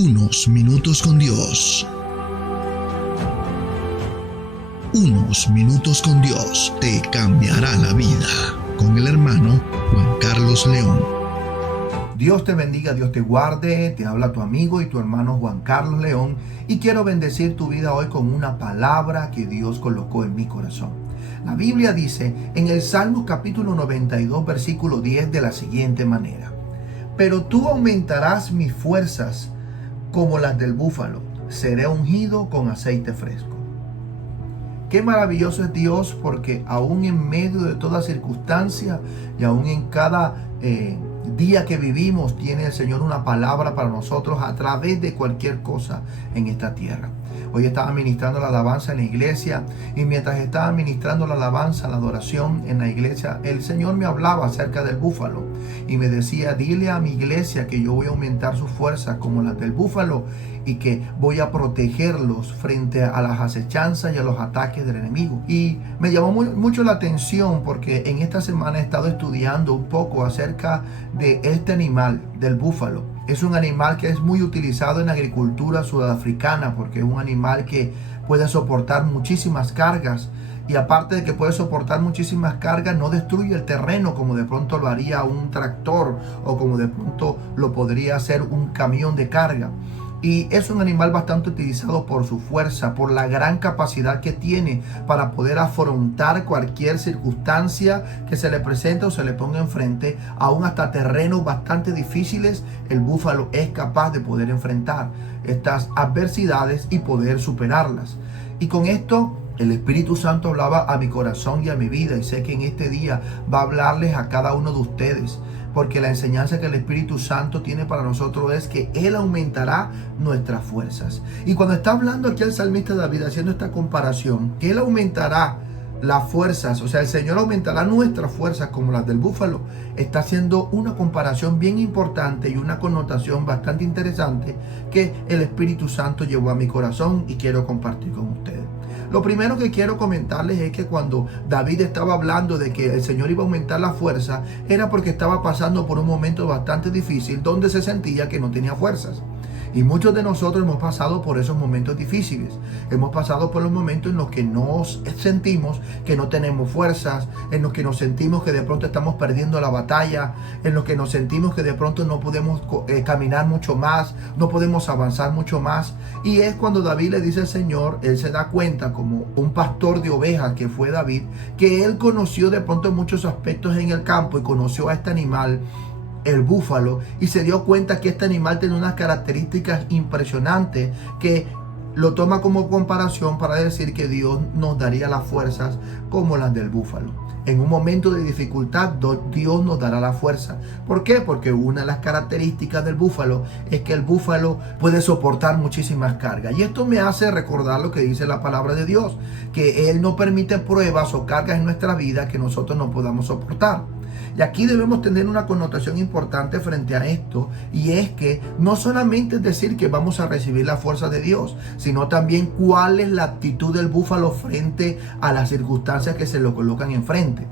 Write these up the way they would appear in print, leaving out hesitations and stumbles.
Unos minutos con Dios. Unos minutos con Dios te cambiará la vida. Con el hermano Juan Carlos León. Dios te bendiga, Dios te guarde. Te habla tu amigo y tu hermano Juan Carlos León. Y quiero bendecir tu vida hoy con una palabra que Dios colocó en mi corazón. La Biblia dice en el Salmo capítulo 92, versículo 10 de la siguiente manera: pero tú aumentarás mis fuerzas como las del búfalo, seré ungido con aceite fresco. Qué maravilloso es Dios, porque aún en medio de toda circunstancia y aún en cada día que vivimos, tiene el Señor una palabra para nosotros a través de cualquier cosa en esta tierra. Hoy estaba ministrando la alabanza en la iglesia, y mientras estaba ministrando la alabanza, la adoración en la iglesia, el Señor me hablaba acerca del búfalo y me decía: dile a mi iglesia que yo voy a aumentar sus fuerzas como las del búfalo y que voy a protegerlos frente a las acechanzas y a los ataques del enemigo. Y me llamó mucho la atención, porque en esta semana he estado estudiando un poco acerca de este animal, del búfalo. Es un animal que es muy utilizado en la agricultura sudafricana, porque es un animal que puede soportar muchísimas cargas. Y aparte de que puede soportar muchísimas cargas, no destruye el terreno como de pronto lo haría un tractor o como de pronto lo podría hacer un camión de carga. Y es un animal bastante utilizado por su fuerza, por la gran capacidad que tiene para poder afrontar cualquier circunstancia que se le presente o se le ponga enfrente. Aún hasta terrenos bastante difíciles, el búfalo es capaz de poder enfrentar estas adversidades y poder superarlas. Y con esto el Espíritu Santo hablaba a mi corazón y a mi vida, y sé que en este día va a hablarles a cada uno de ustedes, porque la enseñanza que el Espíritu Santo tiene para nosotros es que Él aumentará nuestras fuerzas. Y cuando está hablando aquí el salmista David, haciendo esta comparación, que Él aumentará las fuerzas, o sea, el Señor aumentará nuestras fuerzas como las del búfalo, está haciendo una comparación bien importante y una connotación bastante interesante que el Espíritu Santo llevó a mi corazón y quiero compartir con ustedes. Lo primero que quiero comentarles es que cuando David estaba hablando de que el Señor iba a aumentar la fuerza, era porque estaba pasando por un momento bastante difícil donde se sentía que no tenía fuerzas. Y muchos de nosotros hemos pasado por esos momentos difíciles. Hemos pasado por los momentos en los que nos sentimos que no tenemos fuerzas, en los que nos sentimos que de pronto estamos perdiendo la batalla, en los que nos sentimos que de pronto no podemos caminar mucho más, no podemos avanzar mucho más. Y es cuando David le dice al Señor, él se da cuenta, como un pastor de ovejas que fue David, que él conoció de pronto muchos aspectos en el campo y conoció a este animal, el búfalo, y se dio cuenta que este animal tiene unas características impresionantes que lo toma como comparación para decir que Dios nos daría las fuerzas como las del búfalo. En un momento de dificultad, Dios nos dará la fuerza. ¿Por qué? Porque una de las características del búfalo es que el búfalo puede soportar muchísimas cargas. Y esto me hace recordar lo que dice la palabra de Dios, que Él no permite pruebas o cargas en nuestra vida que nosotros no podamos soportar. Y aquí debemos tener una connotación importante frente a esto, y es que no solamente es decir que vamos a recibir la fuerza de Dios, sino también cuál es la actitud del búfalo frente a las circunstancias que se lo colocan enfrente.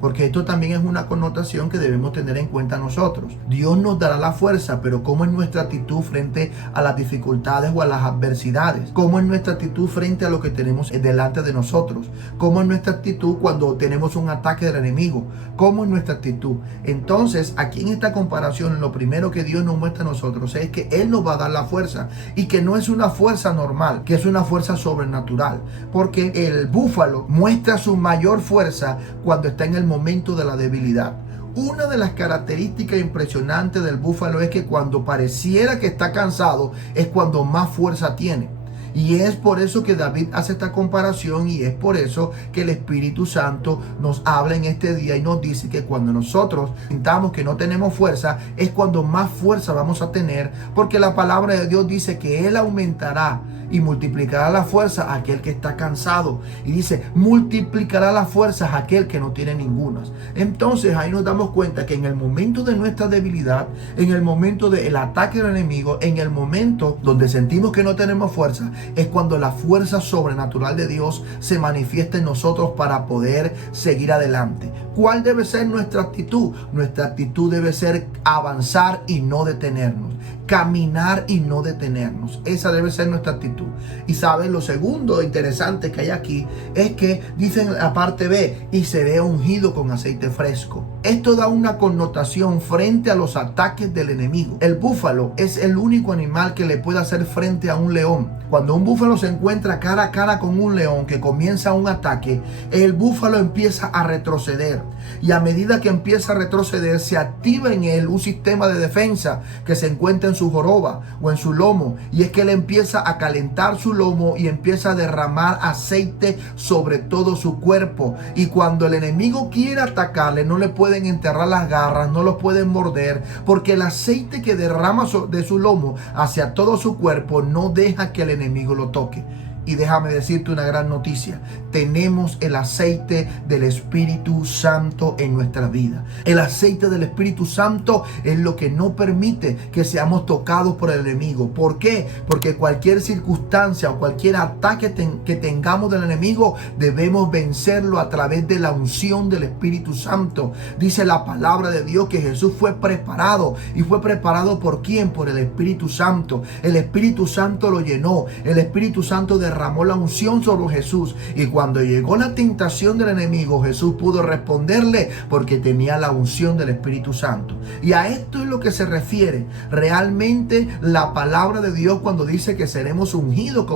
Porque esto también es una connotación que debemos tener en cuenta nosotros. Dios nos dará la fuerza, pero ¿cómo es nuestra actitud frente a las dificultades o a las adversidades? ¿Cómo es nuestra actitud frente a lo que tenemos delante de nosotros? ¿Cómo es nuestra actitud cuando tenemos un ataque del enemigo? ¿Cómo es nuestra actitud? Entonces, aquí en esta comparación, lo primero que Dios nos muestra a nosotros es que Él nos va a dar la fuerza, y que no es una fuerza normal, que es una fuerza sobrenatural. Porque el búfalo muestra su mayor fuerza cuando está en el momento de la debilidad. Una de las características impresionantes del búfalo es que cuando pareciera que está cansado es cuando más fuerza tiene. Y es por eso que David hace esta comparación, y es por eso que el Espíritu Santo nos habla en este día y nos dice que cuando nosotros sintamos que no tenemos fuerza, es cuando más fuerza vamos a tener, porque la palabra de Dios dice que Él aumentará y multiplicará la fuerza a aquel que está cansado. Y dice, multiplicará las fuerzas a aquel que no tiene ningunas. Entonces ahí nos damos cuenta que en el momento de nuestra debilidad, en el momento del ataque del enemigo, en el momento donde sentimos que no tenemos fuerza, es cuando la fuerza sobrenatural de Dios se manifiesta en nosotros para poder seguir adelante. ¿cuál debe ser nuestra actitud? Nuestra actitud debe ser avanzar y no detenernos. Caminar y no detenernos. Esa debe ser nuestra actitud. Y sabes, lo segundo interesante que hay aquí es que dicen la parte B, y seré ungido con aceite fresco. Esto da una connotación frente a los ataques del enemigo. El búfalo es el único animal que le puede hacer frente a un león. Cuando un búfalo se encuentra cara a cara con un león que comienza un ataque, el búfalo empieza a retroceder. Y a medida que empieza a retroceder, se activa en él un sistema de defensa que se encuentra en su joroba o en su lomo. Y es que él empieza a calentar su lomo y empieza a derramar aceite sobre todo su cuerpo. Y cuando el enemigo quiere atacarle, no le pueden enterrar las garras, no lo pueden morder, porque el aceite que derrama de su lomo hacia todo su cuerpo no deja que el enemigo lo toque. Y déjame decirte una gran noticia. Tenemos el aceite del Espíritu Santo en nuestra vida. El aceite del Espíritu Santo es lo que no permite que seamos tocados por el enemigo. ¿Por qué? Porque cualquier circunstancia o cualquier ataque que tengamos del enemigo, debemos vencerlo a través de la unción del Espíritu Santo. Dice la palabra de Dios que Jesús fue preparado. ¿Y fue preparado por quién? Por el Espíritu Santo. El Espíritu Santo lo llenó. El Espíritu Santo derramó la unción sobre Jesús. Y cuando llegó la tentación del enemigo, Jesús pudo responderle porque tenía la unción del Espíritu Santo. Y a esto es lo que se refiere realmente la palabra de Dios cuando dice que seremos ungidos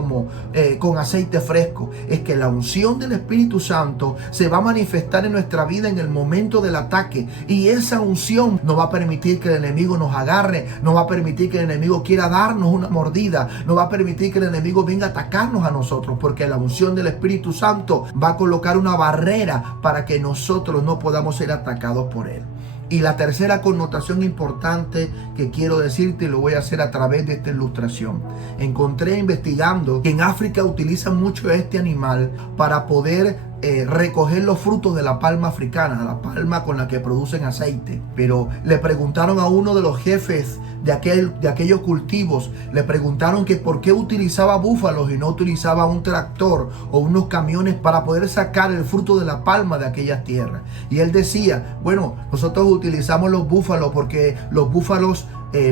con aceite fresco. Es que la unción del Espíritu Santo se va a manifestar en nuestra vida en el momento del ataque. Y esa unción no va a permitir que el enemigo nos agarre, no va a permitir que el enemigo quiera darnos una mordida, no va a permitir que el enemigo venga a atacarnos a nosotros, porque la unción del Espíritu Santo va a colocar una barrera para que nosotros no podamos ser atacados por él. Y la tercera connotación importante que quiero decirte, y lo voy a hacer a través de esta ilustración. Encontré investigando que en África utilizan mucho este animal para poder recoger los frutos de la palma africana, la palma con la que producen aceite. Pero le preguntaron a uno de los jefes de aquellos cultivos, le preguntaron que por qué utilizaba búfalos y no utilizaba un tractor o unos camiones para poder sacar el fruto de la palma de aquellas tierras. Y él decía, bueno, nosotros utilizamos los búfalos porque los búfalos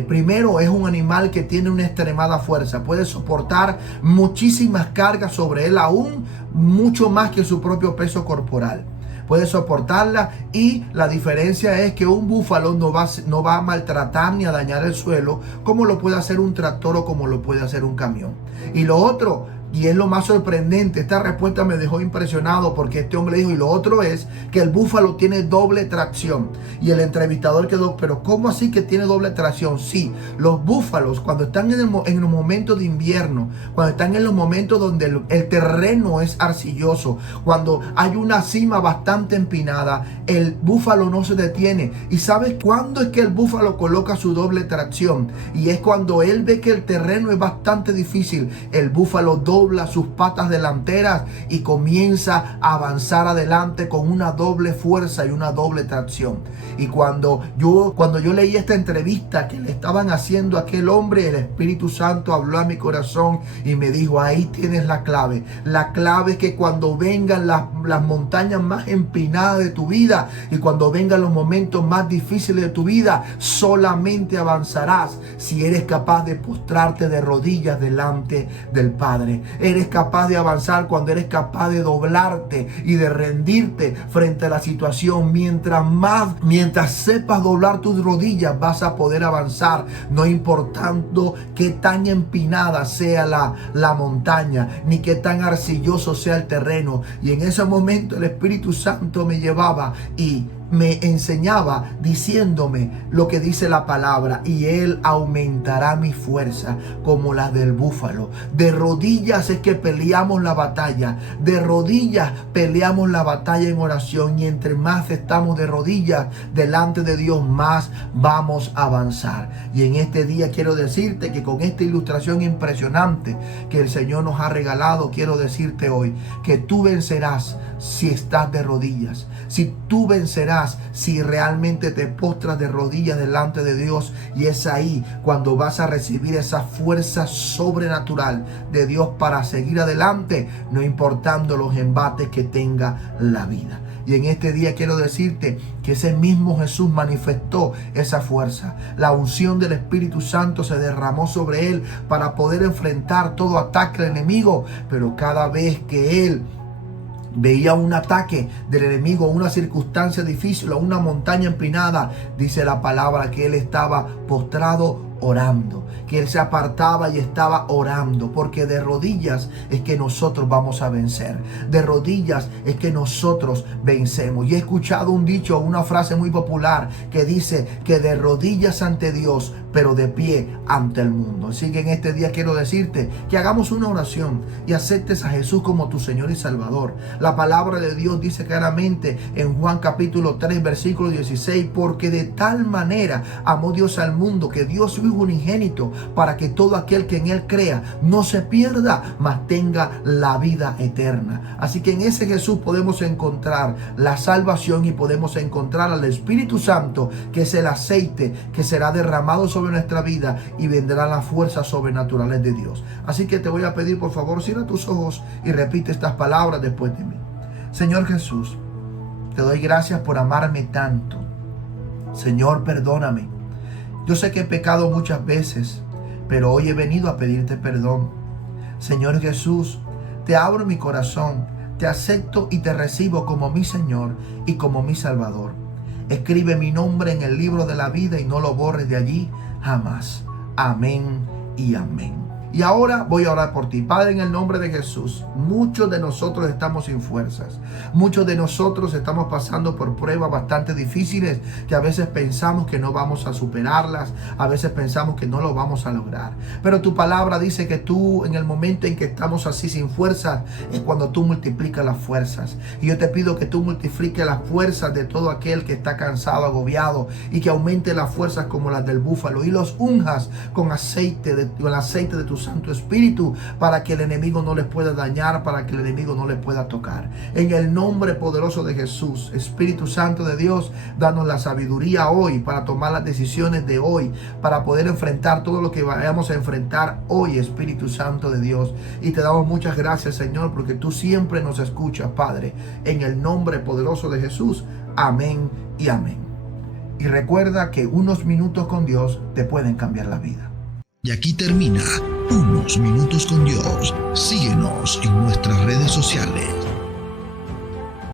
primero es un animal que tiene una extremada fuerza, puede soportar muchísimas cargas sobre él, aún mucho más que su propio peso corporal. Puede soportarla, y la diferencia es que un búfalo no va a maltratar ni a dañar el suelo como lo puede hacer un tractor o como lo puede hacer un camión. Y lo otro, y es lo más sorprendente, esta respuesta me dejó impresionado, porque este hombre dijo, y lo otro es que el búfalo tiene doble tracción. Y el entrevistador quedó, pero ¿cómo así que tiene doble tracción? Sí, los búfalos cuando están en los momentos de invierno, cuando están en los momentos donde el terreno es arcilloso, cuando hay una cima bastante empinada, el búfalo no se detiene. ¿Y sabes cuándo es que el búfalo coloca su doble tracción? Y es cuando él ve que el terreno es bastante difícil. El búfalo dobla sus patas delanteras y comienza a avanzar adelante con una doble fuerza y una doble tracción. Y cuando yo leí esta entrevista que le estaban haciendo a aquel hombre, el Espíritu Santo habló a mi corazón y me dijo, ahí tienes la clave. La clave es que cuando vengan las montañas más empinadas de tu vida y cuando vengan los momentos más difíciles de tu vida, solamente avanzarás si eres capaz de postrarte de rodillas delante del Padre. Eres capaz de avanzar cuando eres capaz de doblarte y de rendirte frente a la situación. Mientras sepas doblar tus rodillas, vas a poder avanzar, no importando qué tan empinada sea la montaña, ni qué tan arcilloso sea el terreno. Y en ese momento el Espíritu Santo me llevaba y me enseñaba diciéndome lo que dice la palabra, y Él aumentará mi fuerza como la del búfalo. De rodillas es que peleamos la batalla, de rodillas peleamos la batalla en oración, y entre más estamos de rodillas delante de Dios, más vamos a avanzar. Y en este día quiero decirte que con esta ilustración impresionante que el Señor nos ha regalado, quiero decirte hoy que tú vencerás si estás de rodillas, si tú vencerás si realmente te postras de rodillas delante de Dios. Y es ahí cuando vas a recibir esa fuerza sobrenatural de Dios para seguir adelante, no importando los embates que tenga la vida. Y en este día quiero decirte que ese mismo Jesús manifestó esa fuerza. La unción del Espíritu Santo se derramó sobre él para poder enfrentar todo ataque del enemigo. Pero cada vez que él veía un ataque del enemigo, una circunstancia difícil o una montaña empinada, dice la palabra que él estaba postrado orando, que él se apartaba y estaba orando, porque de rodillas es que nosotros vamos a vencer, de rodillas es que nosotros vencemos. Y he escuchado un dicho, una frase muy popular que dice que de rodillas ante Dios, pero de pie ante el mundo. Así que en este día quiero decirte que hagamos una oración y aceptes a Jesús como tu Señor y Salvador. La palabra de Dios dice claramente en Juan capítulo 3 versículo 16, porque de tal manera amó Dios al mundo que dio su Hijo unigénito para que todo aquel que en él crea no se pierda, mas tenga la vida eterna. Así que en ese Jesús podemos encontrar la salvación y podemos encontrar al Espíritu Santo, que es el aceite que será derramado sobre nuestra vida y vendrán las fuerzas sobrenaturales de Dios. Así que te voy a pedir, por favor, cierra tus ojos y repite estas palabras después de mí. Señor Jesús, te doy gracias por amarme tanto. Señor, perdóname. Yo sé que he pecado muchas veces, pero hoy he venido a pedirte perdón. Señor Jesús, te abro mi corazón, te acepto y te recibo como mi Señor y como mi Salvador. Escribe mi nombre en el libro de la vida y no lo borres de allí jamás. Amén y amén. Y ahora voy a orar por ti. Padre, en el nombre de Jesús, muchos de nosotros estamos sin fuerzas. Muchos de nosotros estamos pasando por pruebas bastante difíciles que a veces pensamos que no vamos a superarlas. A veces pensamos que no lo vamos a lograr. Pero tu palabra dice que tú, en el momento en que estamos así sin fuerzas, es cuando tú multiplicas las fuerzas. Y yo te pido que tú multipliques las fuerzas de todo aquel que está cansado, agobiado, y que aumente las fuerzas como las del búfalo y los unjas con el aceite de tu Santo Espíritu, para que el enemigo no les pueda dañar, para que el enemigo no les pueda tocar. En el nombre poderoso de Jesús, Espíritu Santo de Dios, danos la sabiduría hoy para tomar las decisiones de hoy, para poder enfrentar todo lo que vayamos a enfrentar hoy, Espíritu Santo de Dios. Y te damos muchas gracias, Señor, porque tú siempre nos escuchas, Padre. En el nombre poderoso de Jesús, amén y amén. Y recuerda que unos minutos con Dios te pueden cambiar la vida. Y aquí termina Unos Minutos con Dios. Síguenos en nuestras redes sociales.